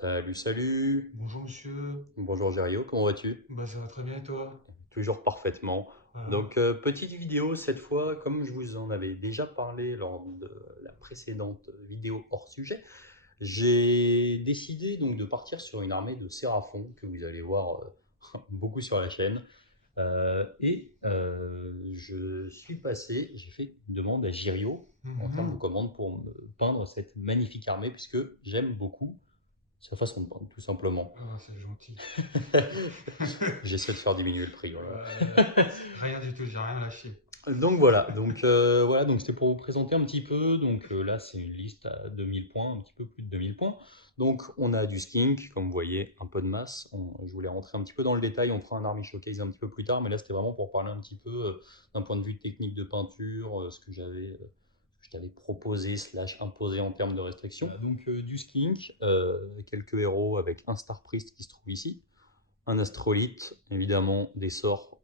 Salut, salut. Bonjour monsieur, Bonjour Gério, comment vas-tu? bah ça va très bien et toi? Toujours parfaitement. Voilà. Donc, petite vidéo cette fois, comme je vous en avais déjà parlé lors de la précédente vidéo hors sujet, j'ai décidé donc de partir sur une armée de Séraphons que vous allez voir beaucoup sur la chaîne. Je suis passé, j'ai fait une demande à Girio en termes de Mhm. commande pour me peindre cette magnifique armée puisque j'aime beaucoup sa façon de peindre, tout simplement. Ah, c'est gentil. J'essaie de faire diminuer le prix, voilà. Rien du tout, j'ai rien lâché. Donc voilà, donc c'était pour vous présenter un petit peu. Là, c'est une liste à 2000 points, un petit peu plus de 2000 points. Donc on a du skink, comme vous voyez, un peu de masse. Je voulais rentrer un petit peu dans le détail, on fera un army showcase un petit peu plus tard, mais là c'était vraiment pour parler un petit peu d'un point de vue technique de peinture, ce que je t'avais proposé slash imposé en termes de restrictions. Voilà, du skink, quelques héros avec un star priest qui se trouve ici, un astrolite, évidemment des sorts,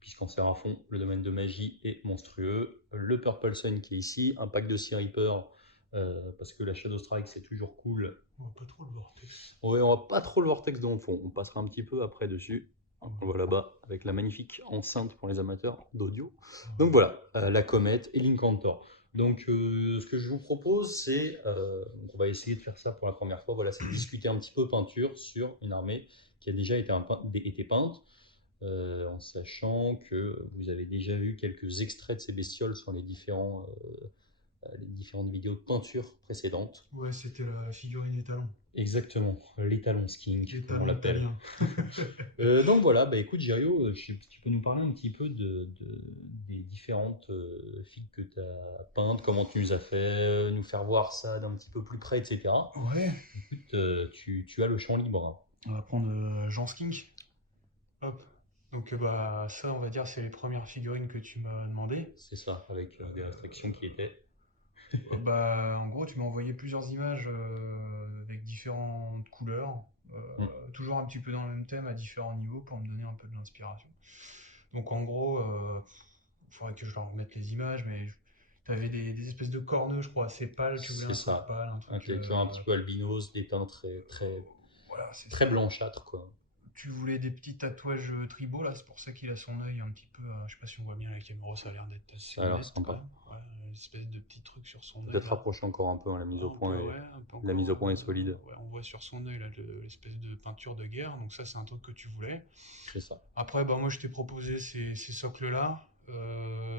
puisqu'en Séraphon, le domaine de magie est monstrueux. Le Purple Sun qui est ici, un pack de Sea Reaper, parce que la Shadow Strike c'est toujours cool. On voit pas trop le vortex. Ouais, on va pas trop le Vortex dans le fond, on passera un petit peu après dessus. On le Voilà. voit là-bas avec la magnifique enceinte pour les amateurs d'audio. Donc Voilà. voilà, la comète et l'Incantor. Ce que je vous propose, on va essayer de faire ça pour la première fois, voilà, c'est de discuter un petit peu peinture sur une armée qui a déjà été peinte, en sachant que vous avez déjà vu quelques extraits de ces bestioles sur les différentes vidéos de peinture précédentes. Ouais, c'était la figurine étalon. Exactement, l'étalon skink, comme on L'étalon l'appelle. italien. Donc voilà, bah écoute Gério, tu peux nous parler un petit peu des différentes figues que tu as peintes, comment tu nous as fait, nous faire voir ça d'un petit peu plus près, etc. Ouais, Écoute, tu as le champ libre. on va prendre Jean Skink. Hop. Donc bah ça, on va dire, c'est les premières figurines que tu m'as demandé. C'est ça, avec des restrictions qui étaient. Bah, en gros, tu m'as envoyé plusieurs images avec différentes couleurs, Hmm, toujours un petit peu dans le même thème à différents niveaux pour me donner un peu de l'inspiration. Donc en gros, il faudrait que je leur remette les images, mais tu avais des espèces de corneux, je crois, assez pâles, tu voulais c'est un truc ça. pâle, un Un truc... quelqu'un un petit peu albinos, des teintes très, très, voilà, c'est très ça. blanchâtres, quoi. Tu voulais des petits tatouages tribaux, là, c'est pour ça qu'il a son œil un petit peu... je sais pas si on voit bien la caméra, ça a l'air d'être assez Ça a l'air net quand sympa. même. Ouais, une espèce de petit truc sur son œil Peut-être là. rapprocher encore un peu, hein, Ah, on peut, ouais, un peu la mise au encore. point est solide. Ouais, on voit sur son œil là l'espèce de peinture de guerre. Donc ça, c'est un truc que tu voulais. C'est ça. Après, bah moi, je t'ai proposé ces socles là,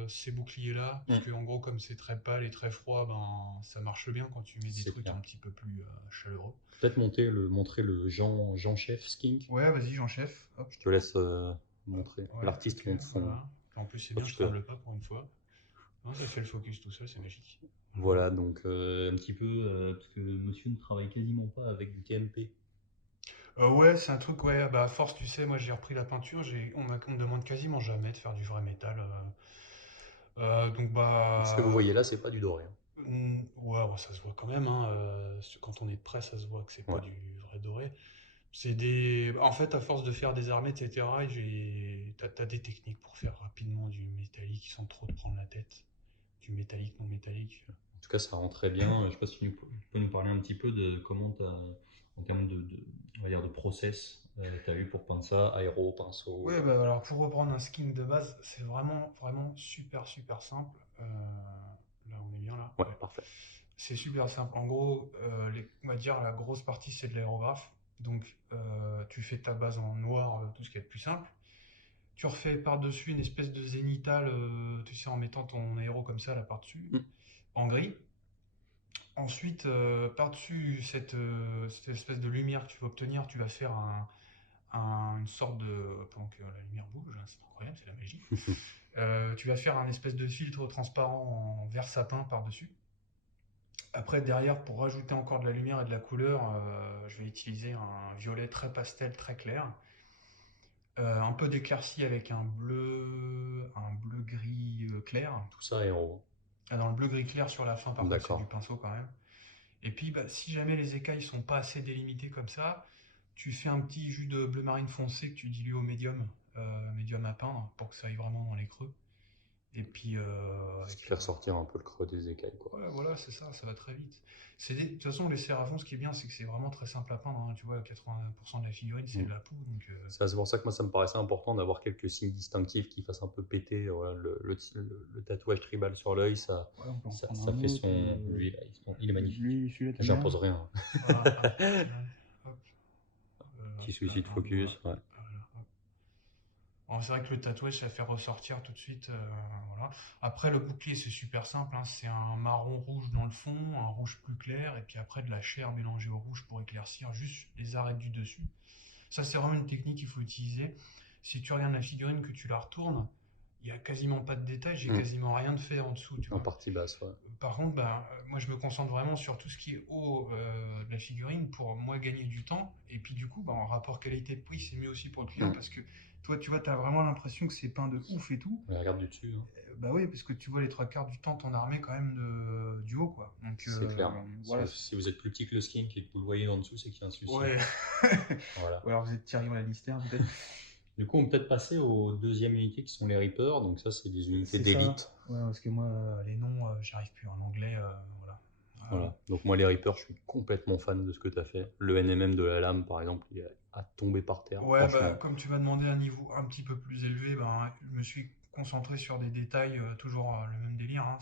ces boucliers là, parce Hmm, que en gros, comme c'est très pâle et très froid, ben ça marche bien quand tu mets des c'est trucs clair. un petit peu plus chaleureux. Peut-être montrer le Jean Chef Skink. Ouais, vas-y, j'en chef. Hop, Je te laisse hop, montrer. ouais, L'artiste ok, montre son. voilà. En plus, c'est Oh, bien, je je te... tremble pas pour une fois. Non, ça fait le focus tout seul, c'est magique. Voilà. Voilà, un petit peu, parce que le monsieur ne travaille quasiment pas avec du TMP. Ouais, c'est un truc, ouais, bah à force, tu sais, moi j'ai repris la peinture, on me demande quasiment jamais de faire du vrai métal. Donc Ce que vous bah, voyez là, c'est pas du doré, hein. ouais, ouais, ça se voit quand même, hein, quand on est de près, ça se voit que c'est pas Ouais, du vrai doré. En fait, à force de faire des armées, etc., t'as des techniques pour faire rapidement du métallique sans trop te prendre la tête. Du métallique, non métallique. en tout cas, ça rend très bien. Je sais pas si tu peux nous parler un petit peu de comment en termes on va dire de process, tu as eu pour peindre ça, aéro, pinceau. Ouais, bah alors pour reprendre un skin de base, c'est vraiment, vraiment super, super simple. Là, on est bien là. Ouais, Ouais. parfait. C'est super simple. En gros, on va dire la grosse partie c'est de l'aérographe. Donc, tu fais ta base en noir, tout ce qui est le plus simple. Tu refais par-dessus une espèce de zénithal, tu sais, en mettant ton aéro comme ça là par-dessus, Hmm, en gris. Ensuite, par-dessus cette espèce de lumière que tu vas obtenir, tu vas faire une sorte de... Pendant que la lumière bouge, hein, c'est incroyable, c'est la magie. Tu vas faire un espèce de filtre transparent en vert sapin par-dessus. Après, derrière, pour rajouter encore de la lumière et de la couleur, je vais utiliser un violet très pastel, très clair. Un peu d'éclaircie avec un bleu gris clair. Tout ça aéro. Ah, dans le bleu gris clair sur la fin, par contre, c'est du D'accord. pinceau quand même. Et puis, bah, si jamais les écailles sont pas assez délimitées comme ça, tu fais un petit jus de bleu marine foncé que tu dilues au médium, médium à peindre, pour que ça aille vraiment dans les creux. Et puis, Ce qui fait ressortir un peu le creux des écailles, quoi. ouais, voilà, c'est ça va très vite. De toute façon, les Sérafons, ce qui est bien, c'est que c'est vraiment très simple à peindre, hein. Tu vois, 80% de la figurine, c'est Mm. de la poux, donc C'est pour ça que moi, ça me paraissait important d'avoir quelques signes distinctifs qui fassent un peu péter voilà, le tatouage tribal sur l'œil. ouais, on peut en prendre Ça un fait autre. son. Lui, là, il est magnifique. Lui, celui-là, t'aimes bien? J'impose rien. Voilà, hop, tiens, hop, Petit là, souci de un doigt. focus. Ouais. Voilà, hop. Bon, c'est vrai que le tatouage, ça fait ressortir tout de suite. Voilà. Après, le bouclier, c'est super simple, hein. C'est un marron rouge dans le fond, un rouge plus clair, et puis après de la chair mélangée au rouge pour éclaircir juste les arêtes du dessus. Ça, c'est vraiment une technique qu'il faut utiliser. Si tu regardes la figurine, que tu la retournes, il n'y a quasiment pas de détails, j'ai Mm. quasiment rien de fait en dessous, tu En vois. partie basse, ouais. Par contre, bah, moi je me concentre vraiment sur tout ce qui est haut de la figurine pour moi gagner du temps. Et puis du coup, bah, en rapport qualité-prix, c'est mieux aussi pour le client Mm. parce que toi, tu vois, tu as vraiment l'impression que c'est peint de ouf et tout. On les regarde du dessus, hein. Bah oui, parce que tu vois les trois quarts du temps, t'en armé quand même du haut, quoi. Donc C'est clair. voilà. Si vous êtes plus petit que le skink et que vous le voyez en dessous, c'est qu'il y a un souci. Ouais. Voilà. Ou alors vous êtes Thierry Lannister, peut-être. Du coup, on peut peut-être passer aux deuxièmes unités qui sont les Reapers. Donc ça, c'est des unités C'est ça. d'élite. Ouais, parce que moi, les noms, j'y arrive plus. En anglais, voilà. Voilà. Donc moi, les Reapers, je suis complètement fan de ce que tu as fait. Le NMM de la lame, par exemple, il est à tomber par terre, Ouais, bah, franchement. comme tu m'as demandé un niveau un petit peu plus élevé, ben, je me suis concentré sur des détails, toujours le même délire, hein.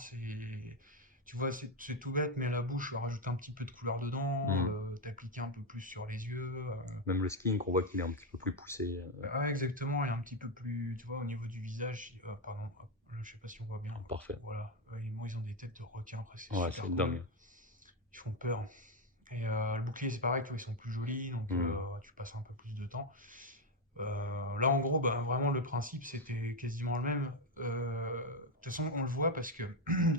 Tu vois, c'est tout bête, mais à la bouche, rajouter un petit peu de couleur dedans, Hmm. t'appliquer un peu plus sur les yeux. Même le skink, on voit qu'il est un petit peu plus poussé. Ouais, exactement, et un petit peu plus, tu vois, au niveau du visage, pardon, hop, là, je sais pas si on voit bien. Parfait. Voilà, moi, ils ont des têtes de requins, après, c'est Ouais, super c'est cool. dingue. Ils font peur. Et le bouclier, c'est pareil, tu vois, ils sont plus jolis, donc Hmm. tu passes un peu plus de temps. Là, en gros, bah, vraiment, le principe, c'était quasiment le même. De toute façon, on le voit parce que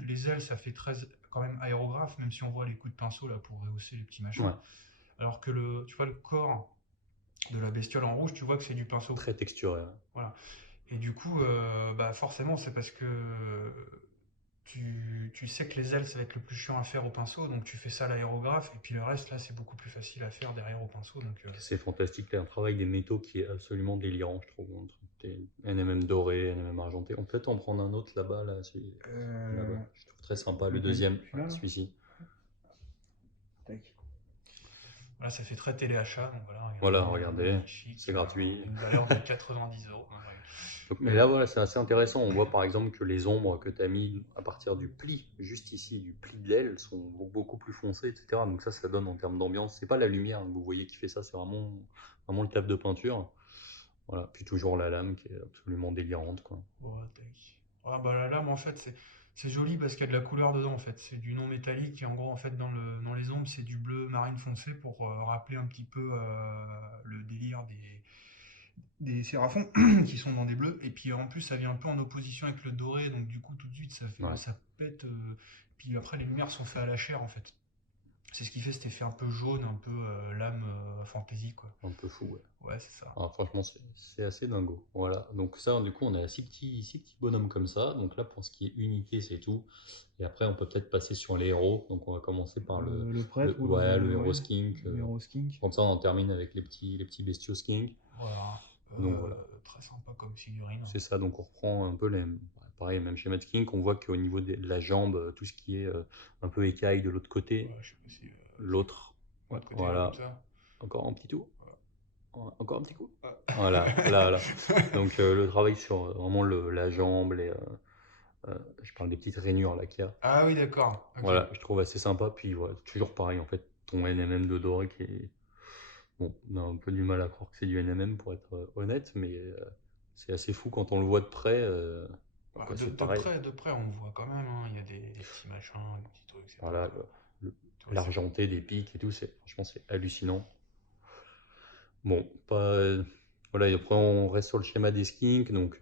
les ailes, ça fait très quand même aérographe, même si on voit les coups de pinceau là pour rehausser les petits machins. Ouais, Alors que tu vois, le corps de la bestiole en rouge, tu vois que c'est du pinceau. très texturé. Ouais. Voilà. Et du coup, bah, forcément, c'est parce que tu sais que les ailes, ça va être le plus chiant à faire au pinceau, donc tu fais ça à l'aérographe, et puis le reste, là, c'est beaucoup plus facile à faire derrière au pinceau. Donc, C'est fantastique. T'as un travail des métaux qui est absolument délirant, je trouve. Entre tes NMM doré, NMM argenté. On peut peut-être en prendre un autre là-bas, là-bas. Je trouve très sympa. Le lequel? deuxième, ouais, Celui-là, là? celui-ci. Tac. Voilà, ça fait très téléachat, donc voilà, Voilà, regardez, regardez, magnifique, c'est gratuit. une valeur de 90 €. Non, Donc, mais là, voilà, c'est assez intéressant. On voit par exemple que les ombres que tu as mis à partir du pli, juste ici, du pli de l'aile, sont beaucoup plus foncées, etc. Donc ça donne en termes d'ambiance. C'est pas la lumière que vous voyez qui fait ça, c'est vraiment le taf de peinture. Voilà. Puis toujours la lame qui est absolument délirante, quoi. ouais, tac. Ah bah la lame en fait c'est joli parce qu'il y a de la couleur dedans en fait. C'est du non métallique et en gros en fait dans les ombres c'est du bleu marine foncé pour rappeler un petit peu le délire des sérafons qui sont dans des bleus. Et puis en plus ça vient un peu en opposition avec le doré donc du coup tout de suite Ouais, ça pète. Puis après les lumières sont faites à la chair en fait. C'est ce qui fait cet effet un peu jaune, un peu lame fantasy quoi. un peu fou, ouais. Ouais c'est ça. Alors, franchement, c'est assez dingo. Voilà. Donc ça, du coup, on a six petits bonhommes comme ça. Donc là, pour ce qui est unité, c'est tout. Et après, on peut peut-être passer sur les héros. Donc on va commencer par Le prêtre ou ouais, le héros ouais, skink. le héros skink. Comme ça, on en termine avec les petits bestiaux skink. Voilà. Donc voilà. Très sympa comme figurine. C'est ça. Donc on reprend un peu pareil, même schéma de skink. On voit qu'au niveau de la jambe, tout ce qui est un peu écaille de l'autre côté, Ouais, je sais pas si. l'autre, De ouais, l'autre côté, là, comme voilà, ça. encore un petit tout. Voilà. Encore un petit coup. Voilà, là, là. Ah. Donc le travail sur vraiment la jambe, je parle des petites rainures là qu'il y a. Ah oui, d'accord. Ok. Voilà, je trouve assez sympa. Puis voilà, toujours pareil en fait, ton NMM de doré qui est... Bon, on a un peu du mal à croire que c'est du NMM pour être honnête, mais c'est assez fou quand on le voit de près. Bah, Quoi, c'est pareil. de près, on voit quand même, hein. Il y a des petits machins, des petits trucs, c'est top. Voilà, le- Tu vois, l'argenté des pics et tout, franchement c'est hallucinant. Bon, pas... voilà, et après on reste sur le schéma des skinks, donc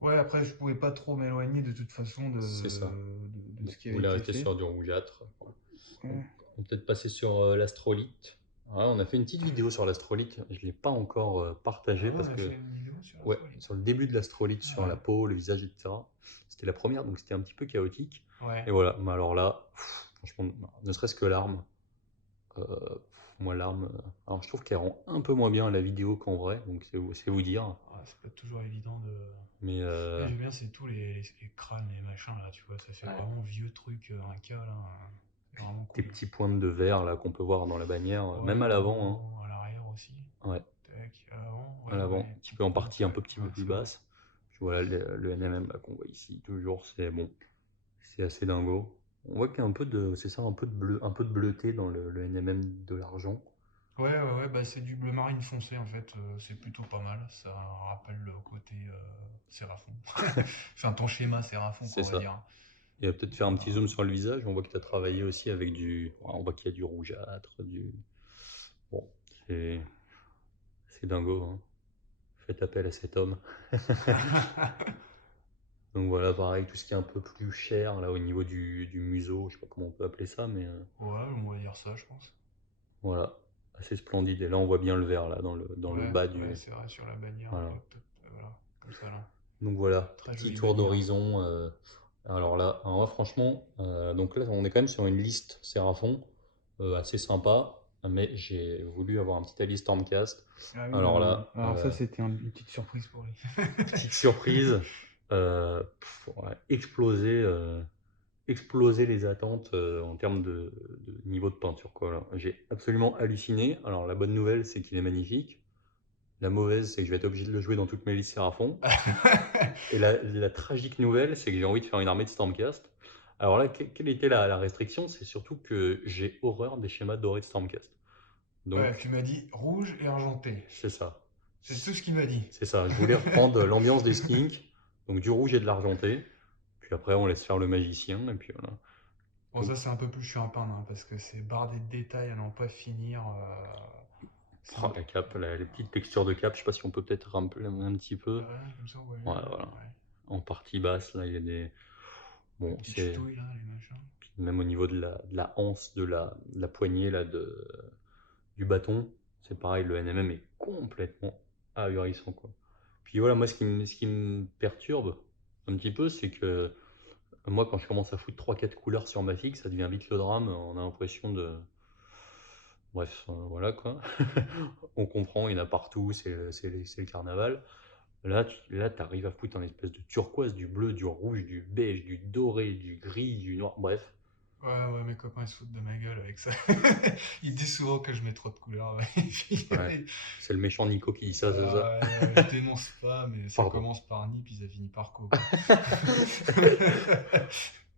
ouais, après, je pouvais pas trop m'éloigner de toute façon c'est ça. de Bon, ce qui on avait voulait été rester fait. sur du rougeâtre. Voilà. Ouais. On peut peut-être passer sur l'astrolite. Voilà, on a fait une petite vidéo sur l'astrolite. Je ne l'ai pas encore Ah partagée ouais, parce on a que, fait une vidéo sur ouais, l'Astrolite. sur le début de l'astrolite, Ah sur la ouais. peau, le visage, etc. C'était la première, donc c'était un petit peu chaotique. Et Ouais. voilà, mais alors là, franchement, ne serait-ce que l'arme, euh, Moi, l'arme, alors je trouve qu'elle rend un peu moins bien à la vidéo qu'en vrai, donc c'est vous dire. Ah, c'est pas toujours évident de. Mais Ouais, j'aime bien, c'est tous les crânes, les machins là, tu vois, ça fait ouais, vraiment vieux truc, un cas là. C'est vraiment tes cool. petits points de verre là qu'on peut voir dans la bannière, Ouais, même à l'avant, à l'arrière aussi. hein. Ouais, Tac, à l'avant, à ouais, l'avant, ouais, un petit petits peu en points, partie un ouais, petit peu ouais, plus c'est vrai. basse. Puis voilà le NMM là qu'on voit ici, toujours, c'est bon, c'est assez dingo. On voit qu'il y a un peu de, c'est ça, un peu de bleuté dans le NMM de l'argent. Ouais, ouais, ouais, bah c'est du bleu marine foncé en fait, c'est plutôt pas mal, ça rappelle le côté Sérafon. Enfin, ton schéma Sérafon, C'est quoi, on va ça. dire. Et peut-être faire un petit zoom sur le visage, on voit que tu as travaillé aussi avec du. On voit qu'il y a du rougeâtre, du. Bon, c'est c'est dingo, hein. Faites appel à cet homme. Donc voilà, pareil, tout ce qui est un peu plus cher, là, au niveau du museau, je sais pas comment on peut appeler ça, mais Ouais, on va dire ça, je pense. voilà, assez splendide. Et là, on voit bien le vert, là, dans le Ouais, bas ouais, du. c'est vrai, sur la bannière, Voilà. voilà, comme ça là. Donc voilà, Très petit jolie tour bannière. d'horizon. Alors là, franchement, donc là, on est quand même sur une liste Sérafon assez sympa, mais j'ai voulu avoir un petit allié Stormcast. Ah oui, Alors là, alors ça, c'était une petite surprise pour lui. petite surprise, ouais, exploser les attentes en termes de niveau de peinture, quoi, là. J'ai absolument halluciné. Alors la bonne nouvelle, c'est qu'il est magnifique. La mauvaise, c'est que je vais être obligé de le jouer dans toutes mes listes Sérafon. Et la tragique nouvelle, c'est que j'ai envie de faire une armée de Stormcast. Alors là, quelle était la restriction? C'est surtout que j'ai horreur des schémas dorés de Stormcast. Ouais, Donc, tu m'as dit rouge et argenté. c'est ça. C'est tout ce qu'il m'a dit. C'est ça. Je voulais reprendre l'ambiance des skinks, donc du rouge et de l'argenté. Puis après, on laisse faire le magicien, et puis voilà. Bon, Donc, ça, c'est un peu plus chiant à peindre, hein, parce que c'est bardé de détails à n'en pas finir. C'est oh, un... la cape, les petites textures de cape, je sais pas si on peut peut-être remplir un petit peu. Ouais, comme ça, on voit mieux. Ouais, voilà. Ouais. En partie basse, là, il y a des. Les Bon, petites c'est. ch'touilles, là, les machins. Puis même au niveau de la anse, de la poignée, là, du bâton, c'est pareil, le NMM est complètement ahurissant, quoi. Puis voilà, moi, ce qui me perturbe un petit peu, c'est que moi, quand je commence à foutre trois quatre couleurs sur ma figue, ça devient vite le drame. On a l'impression de. Bref, voilà quoi. On comprend, il y en a partout, c'est le carnaval. Là, t'arrives à foutre un espèce de turquoise, du bleu, du rouge, du beige, du doré, du gris, du noir. Bref, Ouais, ouais, mes copains ils se foutent de ma gueule avec ça. Ils disent souvent que je mets trop de couleurs. Ouais. Et puis, ouais. C'est le méchant Nico qui dit ça, c'est ça. ouais, je dénonce pas, mais ça Pardon. commence par Ni, puis ça finit par Co, quoi.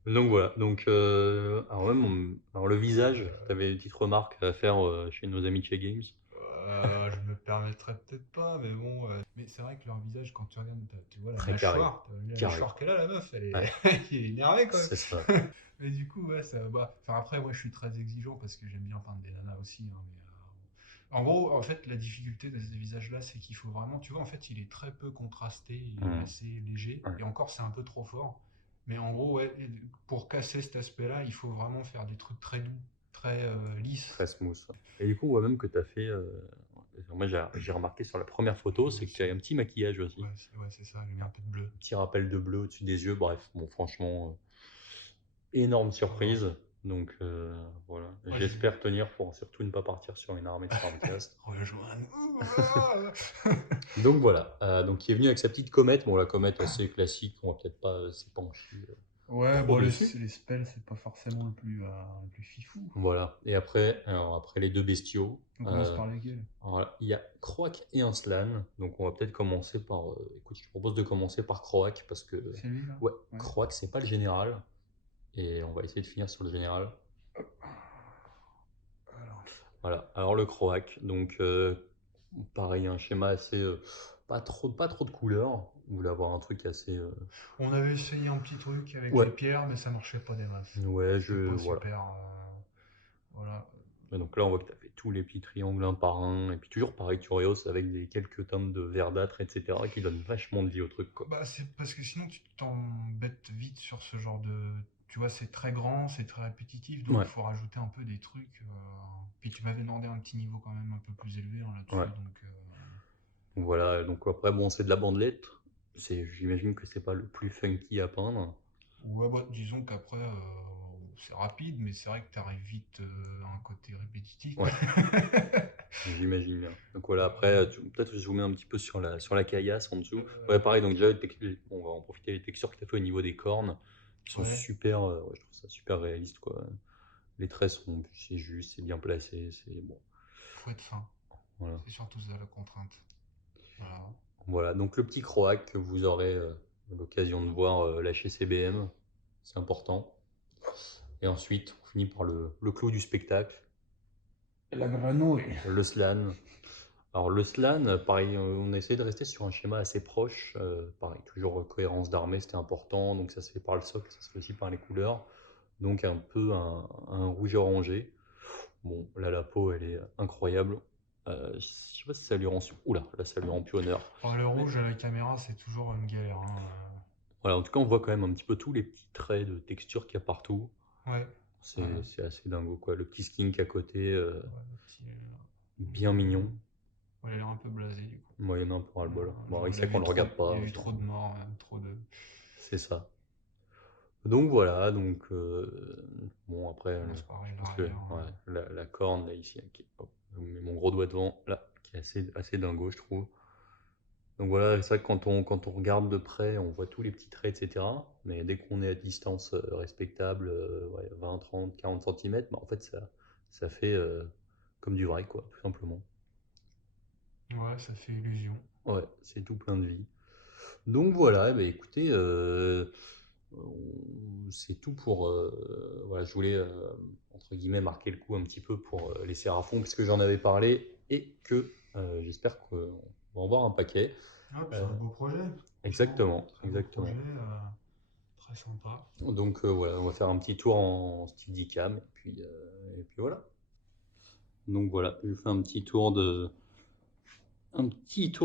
Donc voilà, donc alors même alors le visage, tu avais une petite remarque à faire chez nos amis de chez Games. Je me permettrais peut-être pas, mais bon. Mais c'est vrai que leur visage, quand tu regardes, tu vois la Très carré, mâchoire, t'as vu la carré. mâchoire qu'elle a, la meuf, elle est, Ouais, elle est énervée quand même. c'est ça. Mais du coup, ouais, ça. Bah, enfin, après, moi, je suis très exigeant parce que j'aime bien peindre des nanas aussi, hein, mais, en gros, en fait, la difficulté de ces visages-là, c'est qu'il faut vraiment. Tu vois, en fait, il est très peu contrasté, il est Mmh. assez léger, Ouais, et encore, c'est un peu trop fort. Mais en gros, ouais, pour casser cet aspect-là, il faut vraiment faire des trucs très doux, très lisses. très smooth. Et du coup, on voit même que tu as fait. Moi, j'ai remarqué sur la première photo, c'est que tu as un petit maquillage aussi. Ouais, c'est ça, j'ai mis un peu de bleu. Un petit rappel de bleu au-dessus des yeux. Bref, bon, franchement, énorme Voilà. surprise. Donc voilà, Ouais, j'espère tenir pour surtout ne pas partir sur une armée de Stormcast. rejoindre. Donc voilà, donc qui est venu avec sa petite comète. Bon, la comète assez classique, on va peut-être pas s'épancher Ouais, trop bon, dessus. les spells, c'est pas forcément le plus fifou. Voilà, et après, alors, après les deux bestiaux, On commence par lesquels? alors là, il y a Croak et un Slan. Donc on va peut-être commencer par. Écoute, je te propose de commencer par Croak parce que. C'est lui, là? Ouais, Ouais. Croak, c'est pas le général. Et on va essayer de finir sur le général. Alors, Voilà, alors le Croak, donc pareil, un schéma assez. Pas trop de couleurs. Vous voulez avoir un truc assez. on avait essayé un petit truc avec Ouais, les pierres, mais ça marchait pas des masses. ouais, C'était pas voilà. super. Voilà. Et donc là, on voit que tu as fait tous les petits triangles un par un. Et puis toujours pareil, tu rehausses avec des quelques teintes de verdâtre, etc. qui donnent vachement de vie au truc, quoi. Bah, c'est parce que sinon tu t'embêtes vite sur ce genre de. Tu vois, c'est très grand, c'est très répétitif, donc Ouais, il faut rajouter un peu des trucs. Puis tu m'avais demandé un petit niveau quand même un peu plus élevé hein, ouais. là-dessus, donc. Donc voilà, donc après, bon, c'est de la bandelette. J'imagine que c'est pas le plus funky à peindre. Ouais, bah, disons qu'après, c'est rapide, mais c'est vrai que tu arrives vite à un côté répétitif. Ouais, j'imagine bien. Donc voilà, Euh, après, peut-être je vous mets un petit peu sur la caillasse en dessous. Ouais, pareil, donc déjà, on va en profiter des textures que tu as fait au niveau des cornes, qui sont ouais, super, ouais, je trouve ça super réaliste, quoi. Les traits sont, c'est juste, c'est bien placé, c'est bon. faut être fin. Voilà. C'est surtout ça la contrainte. Voilà. Voilà, donc le petit croac que vous aurez l'occasion de voir lâcher CBM, c'est important. Et ensuite, on finit par le clou du spectacle, La grenouille. le slan. Alors le slan, pareil, on a essayé de rester sur un schéma assez proche. Pareil, toujours cohérence d'armée, c'était important. Donc ça se fait par le socle, ça se fait aussi par les couleurs. Donc un peu un rouge orangé. Bon, là la peau, elle est incroyable. Je sais pas si ça lui rend... Oula, là ça lui rend plus honneur. Enfin, le rouge à la caméra, c'est toujours une galère, hein. Voilà, en tout cas, on voit quand même un petit peu tous les petits traits de texture qu'il y a partout. Ouais. Ouais. C'est assez dingo, quoi. Le petit skink à côté, Ouais, le petit, bien mignon. ouais, il a l'air un peu blasé du coup. Moi, il y en a un peu ras le bol. Bon, Genre, il sait qu'on le regarde il a pas, eu trop de morts, trop de. c'est ça. Donc voilà, donc bon après, Commence par arrive je pense que l'arrière. ouais, la corne là ici, hop, je mets mon gros doigt devant, là, qui est assez dingo, je trouve. Donc voilà, c'est vrai que quand on regarde de près, on voit tous les petits traits, etc. Mais dès qu'on est à distance respectable, ouais, 20, 30, 40 cm, bah, en fait, ça fait comme du vrai, quoi, tout simplement. Ouais, ça fait illusion. Ouais, c'est tout plein de vie. Donc voilà, eh ben, écoutez, c'est tout pour... voilà, je voulais, entre guillemets, marquer le coup un petit peu pour les Séraphons, puisque j'en avais parlé, et que j'espère qu'on va en voir un paquet. Ouais, puis c'est Euh, un beau projet, franchement. exactement, Très beau projet, exactement. très sympa. Donc voilà, on va faire un petit tour en Steadicam, et puis voilà. Donc voilà, je fais un petit tour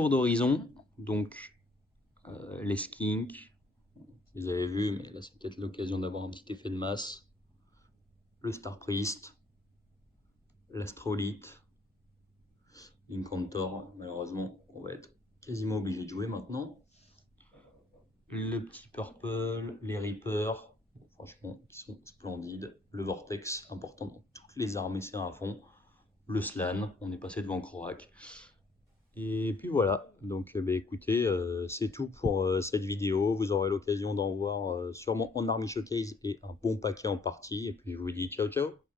d'horizon. Donc les skinks, vous les avez vus, mais là c'est peut-être l'occasion d'avoir un petit effet de masse. Le Star Priest, l'Astrolite, l'Incantor, malheureusement, on va être quasiment obligé de jouer maintenant. Le petit Purple, les Reapers, bon, franchement, ils sont splendides. Le Vortex, important dans toutes les armées Séraphon. Le Slan, on est passé devant Croak. Et puis voilà, donc bah, écoutez, c'est tout pour cette vidéo. Vous aurez l'occasion d'en voir sûrement en Army Showcase et un bon paquet en partie. Et puis je vous dis ciao ciao.